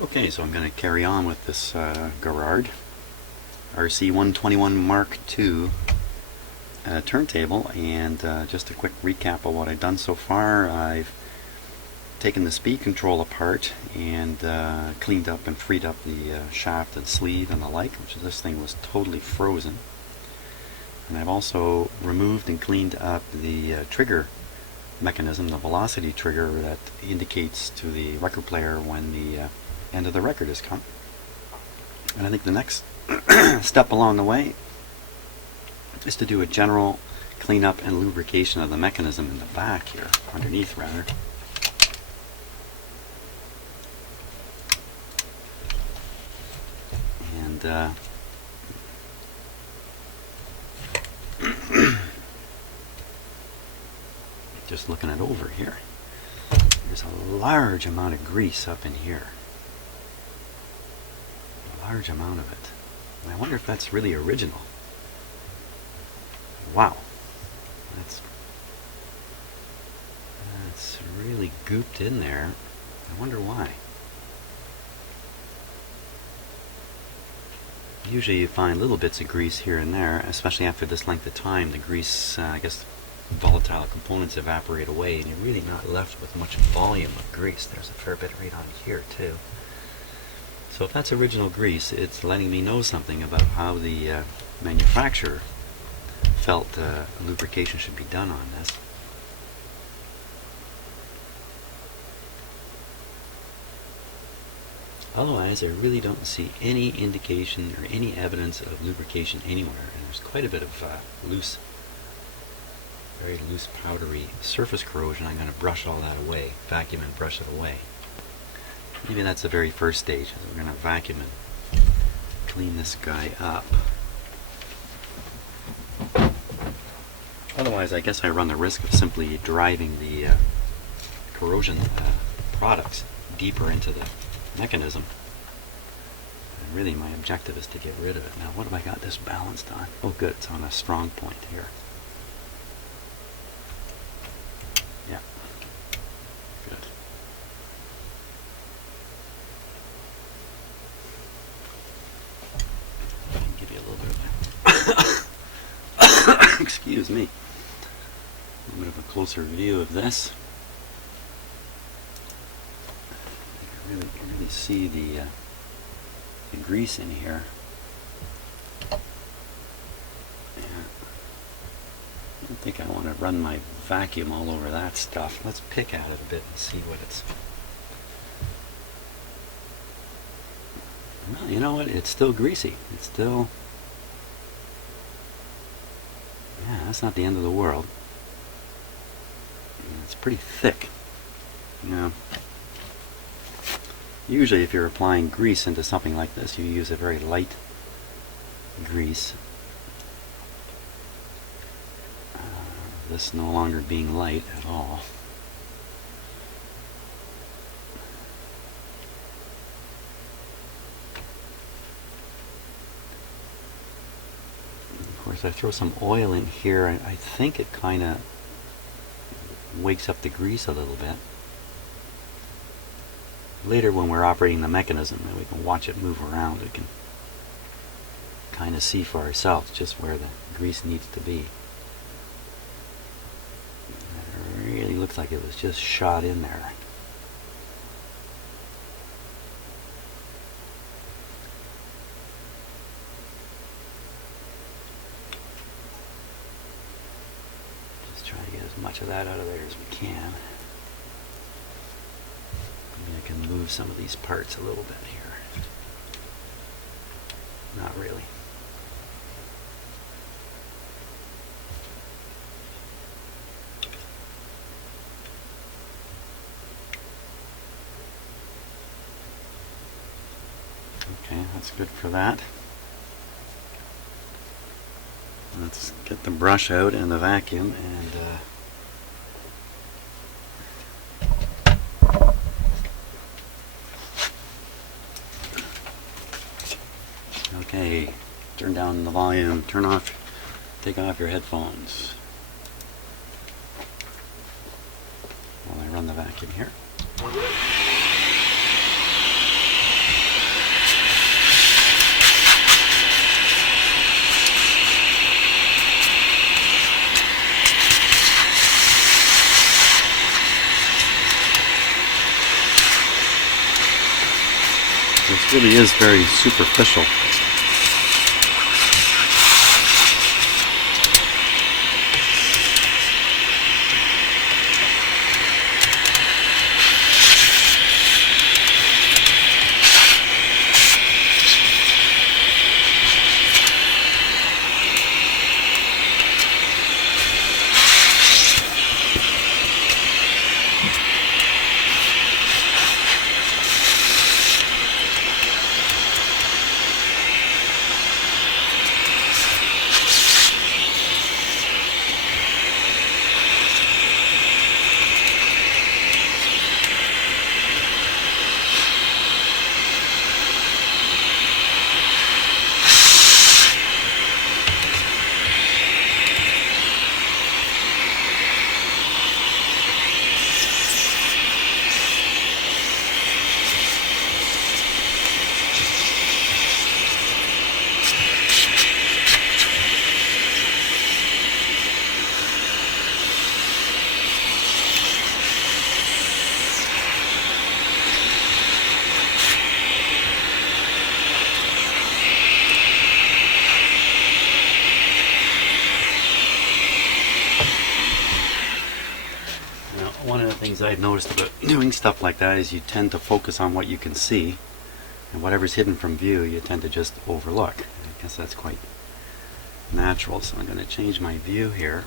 Okay, so I'm going to carry on with this Garrard RC121 Mark II turntable, and just a quick recap of what I've done so far. I've taken the speed control apart and cleaned up and freed up the shaft and sleeve and the like, which this thing was totally frozen. And I've also removed and cleaned up the trigger mechanism, the velocity trigger that indicates to the record player when the end of the record has come. And I think the next step along the way is to do a general cleanup and lubrication of the mechanism in the back here, underneath rather. And just looking it over here, there's a large amount of grease up in here. A large amount of it. And I wonder if that's really original. Wow. That's really gooped in there. I wonder why. Usually you find little bits of grease here and there, especially after this length of time. The grease, I guess, volatile components evaporate away, and you're really not left with much volume of grease. There's a fair bit right on here too. So if that's original grease, it's letting me know something about how the manufacturer felt lubrication should be done on this. Otherwise, I really don't see any indication or any evidence of lubrication anywhere, and there's quite a bit of loose, very loose powdery surface corrosion. I'm going to brush all that away, vacuum and brush it away. Maybe that's the very first stage. We're going to vacuum and clean this guy up. Otherwise, I guess I run the risk of simply driving the corrosion products deeper into the mechanism. And really my objective is to get rid of it. Now what have I got this balanced on? Oh good, it's on a strong point here. Yeah, good. I can give you a little bit of excuse me, a little bit of a closer view of this. You really see the grease in here. Yeah. I don't think I want to run my vacuum all over that stuff. Let's pick at it a bit and see what it's... Well, you know what? It's still greasy. It's still... Yeah, that's not the end of the world. It's pretty thick. Yeah. Usually if you're applying grease into something like this, you use a very light grease. This no longer being light at all. Of course, I throw some oil in here, and I think it kind of wakes up the grease a little bit. Later when we're operating the mechanism and we can watch it move around, we can kind of see for ourselves just where the grease needs to be. It really looks like it was just shot in there. Just try to get as much of that out of there as we can. I can move some of these parts a little bit here. Not really. Okay, that's good for that. Let's get the brush out and the vacuum and okay, turn down the volume, take off your headphones while I run the vacuum here. This really is very superficial. One of the things I've noticed about doing stuff like that is you tend to focus on what you can see, and whatever's hidden from view you tend to just overlook. I guess that's quite natural, so I'm going to change my view here.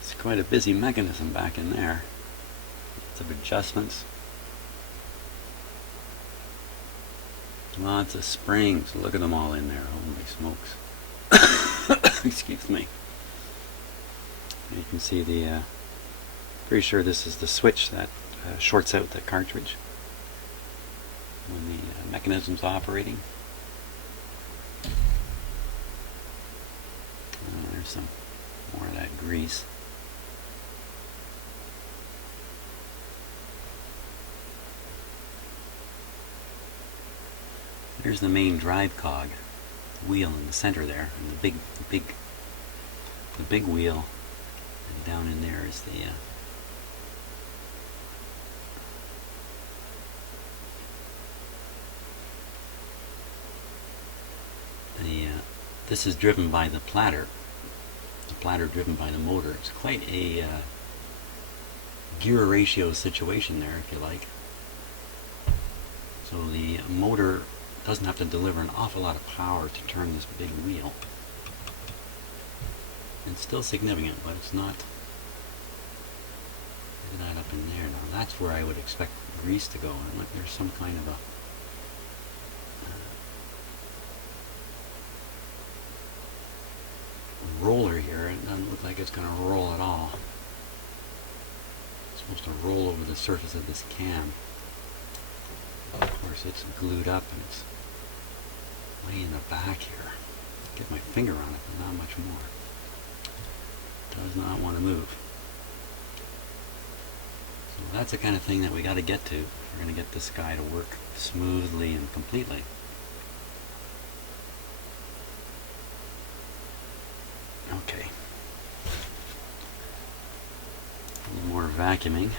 It's quite a busy mechanism back in there. Lots of adjustments. Lots of springs. Look at them all in there. Holy smokes. Excuse me. You can see the, pretty sure this is the switch that shorts out the cartridge when the mechanism's operating. There's some more of that grease. Here's the main drive cog, the wheel in the center there, and the big wheel, and down in there is the this is driven by the platter driven by the motor. It's quite a gear ratio situation there, if you like. So the motor doesn't have to deliver an awful lot of power to turn this big wheel. It's still significant, but it's not. Look at that up in there. Now that's where I would expect grease to go. And look, there's some kind of a roller here. It doesn't look like it's going to roll at all. It's supposed to roll over the surface of this cam. Of course, it's glued up and it's way in the back here. Get my finger on it, but not much more. Does not want to move. So that's the kind of thing that we got to get to if we're going to get this guy to work smoothly and completely. Okay. A little more vacuuming.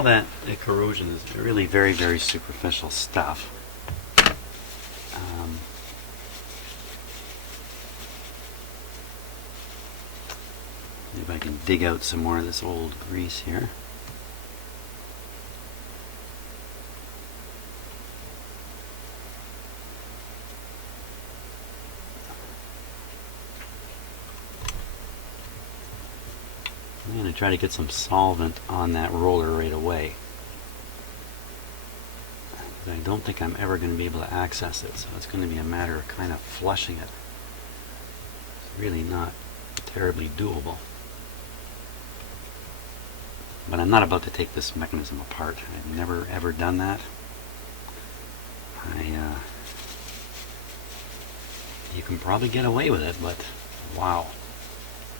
all that corrosion is really very, very superficial stuff. See if I can dig out some more of this old grease here. I'm going to try to get some solvent on that roller right away. I don't think I'm ever going to be able to access it, so it's going to be a matter of kind of flushing it. It's really not terribly doable. But I'm not about to take this mechanism apart. I've never ever done that. You can probably get away with it, but wow.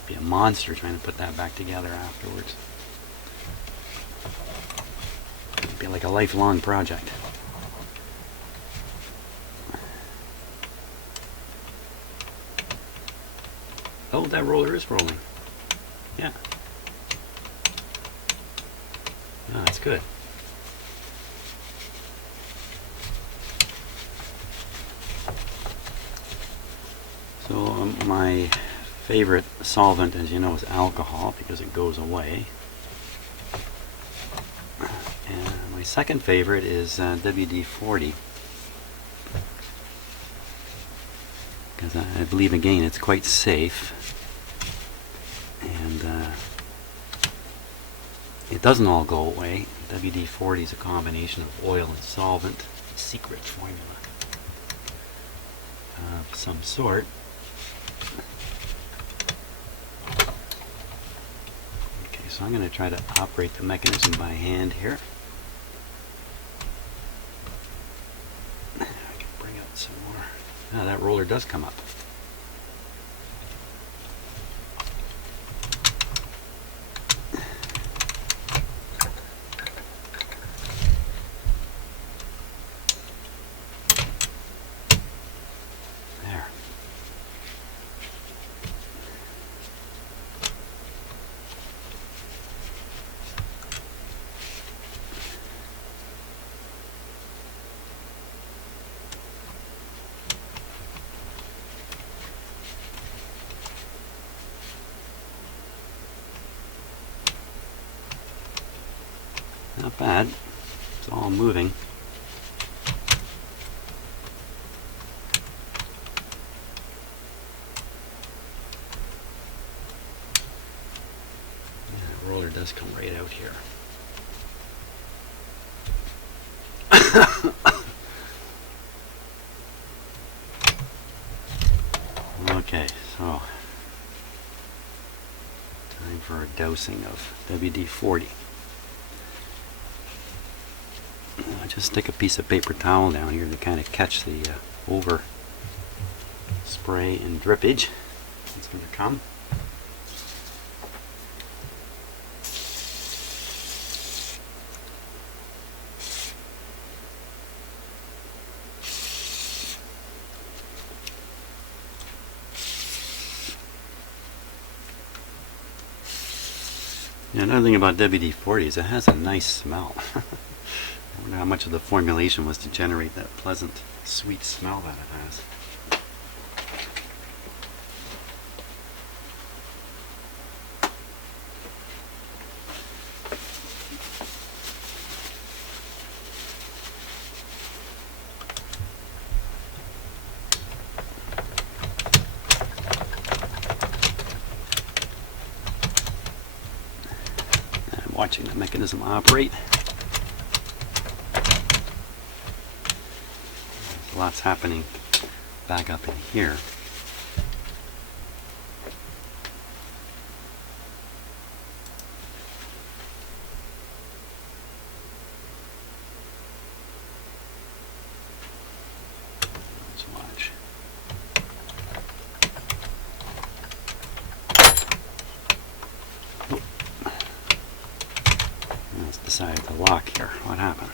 Be a monster trying to put that back together afterwards. It'd be like a lifelong project. Oh, that roller is rolling. Yeah. Oh, that's good. So my favorite solvent, as you know, is alcohol because it goes away. And my second favorite is WD-40 because I believe, again, it's quite safe, and it doesn't all go away. WD-40 is a combination of oil and solvent, a secret formula of some sort. Okay, so I'm going to try to operate the mechanism by hand here. I can bring out some more. Now that roller does come up. Not bad. It's all moving. Yeah, the roller does come right out here. Okay, so time for a dosing of WD-40. I'll just stick a piece of paper towel down here to kind of catch the over spray and drippage that's going to come. Yeah, another thing about WD-40 is it has a nice smell. I wonder how much of the formulation was to generate that pleasant, sweet smell that it has. I'm watching the mechanism operate. Lots happening back up in here. Let's watch. Oh. Let's decide to lock here. What happened?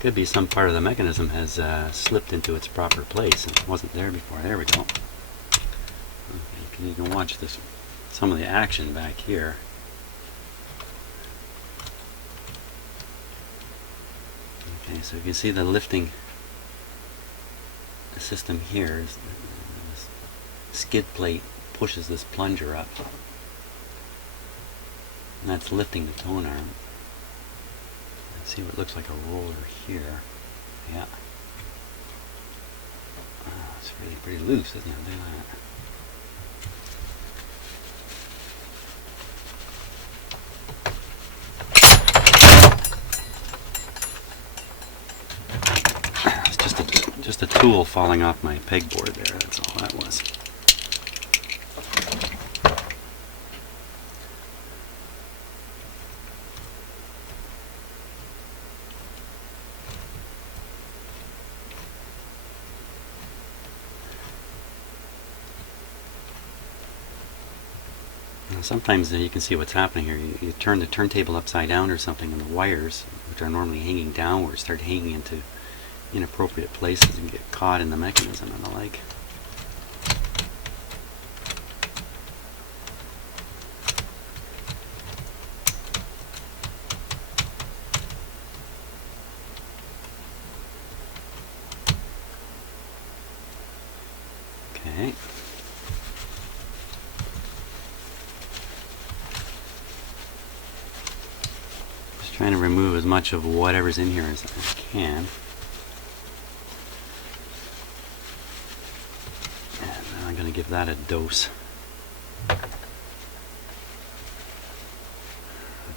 Could be some part of the mechanism has slipped into its proper place and wasn't there before. There we go. Okay, You can watch this, some of the action back here. Okay, so you can see the lifting system here. This skid plate pushes this plunger up, and that's lifting the tone arm. Let's see what looks like a roller here. Yeah. Oh, it's really pretty loose, isn't it? Look at that. Just a tool falling off my pegboard there, that's all that was. Now sometimes you can see what's happening here. You turn the turntable upside down or something, and the wires, which are normally hanging downward, start hanging into inappropriate places and get caught in the mechanism and the like. Okay. Just trying to remove as much of whatever's in here as I can. Give that a dose. A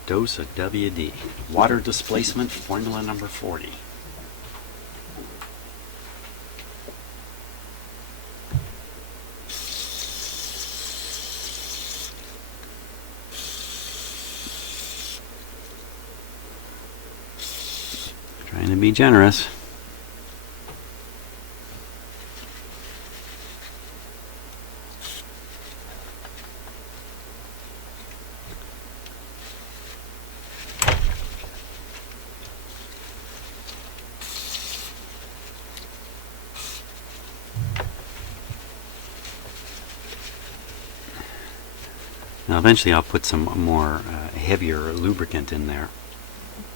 dose of WD. Water displacement formula number 40. Trying to be generous. Now eventually I'll put some more heavier lubricant in there.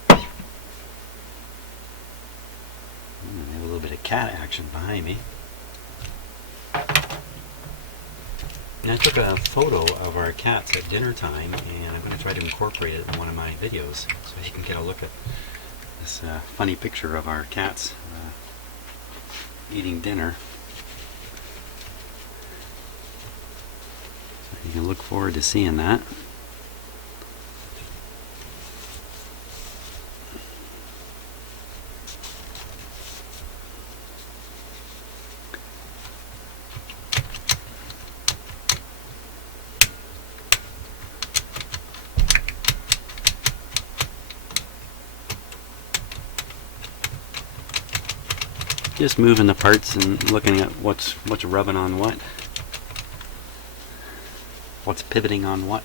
I have a little bit of cat action behind me. And I took a photo of our cats at dinner time, and I'm going to try to incorporate it in one of my videos so you can get a look at this funny picture of our cats eating dinner. You can look forward to seeing that. Just moving the parts and looking at what's rubbing on what. What's pivoting on what?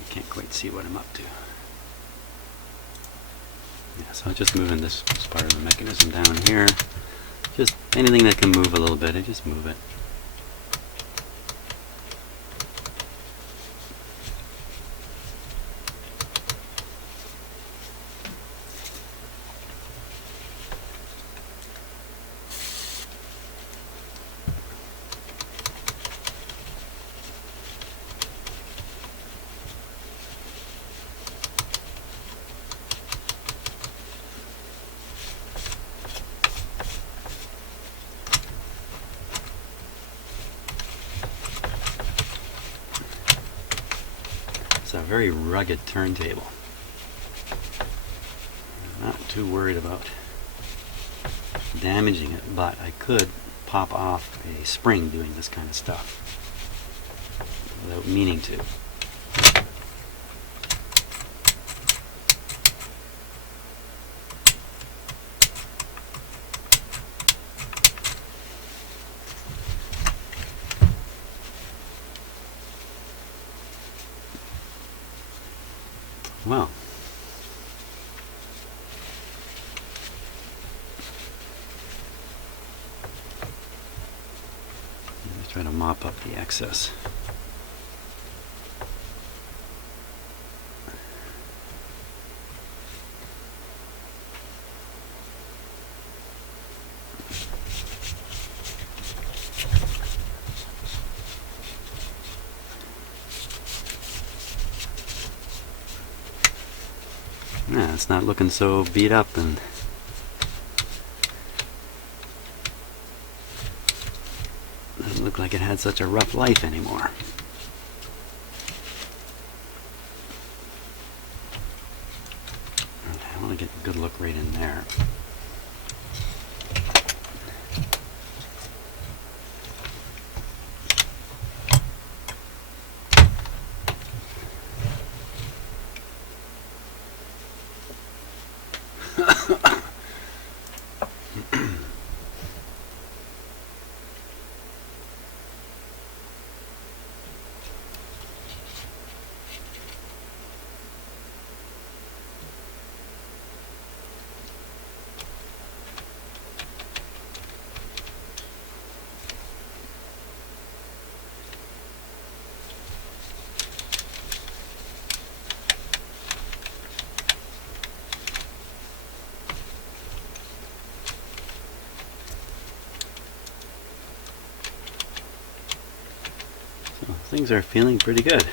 You can't quite see what I'm up to. Yeah, so I'm just moving this part of the mechanism down here. Just anything that can move a little bit, I just move it. A very rugged turntable. I'm not too worried about damaging it, but I could pop off a spring doing this kind of stuff without meaning to. Well, Try to mop up the excess. Yeah, it's not looking so beat up and doesn't look like it had such a rough life anymore. Okay, I want to get a good look right in there. Things are feeling pretty good.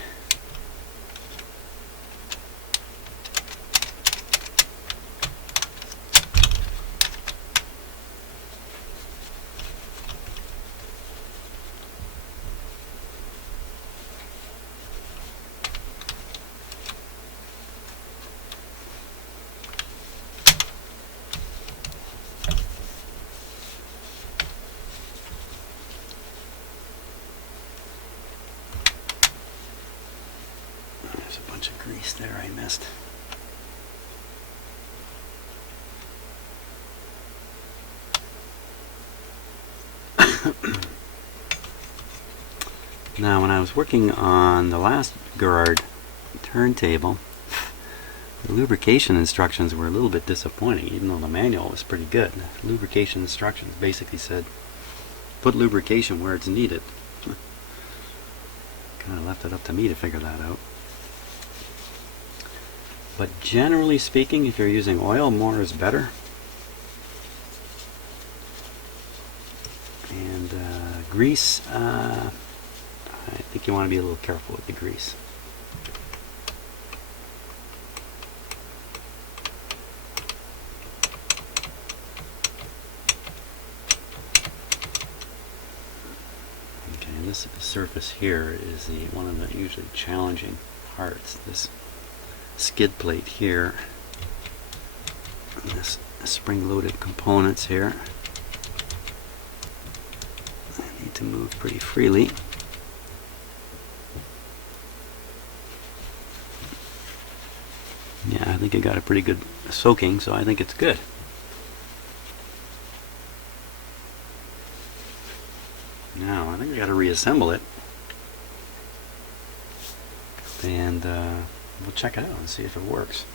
There's a bunch of grease there I missed. Now, when I was working on the last Garrard turntable, the lubrication instructions were a little bit disappointing, even though the manual was pretty good. The lubrication instructions basically said, put lubrication where it's needed. Kind of left it up to me to figure that out. But generally speaking, if you're using oil, more is better. And grease, I think you want to be a little careful with the grease. Okay, and this surface here is one of the usually challenging parts. This skid plate here, and this spring-loaded components here, I need to move pretty freely. Yeah, I think it got a pretty good soaking, so I think it's good. Now, I think I got to reassemble it, and we'll check it out and see if it works.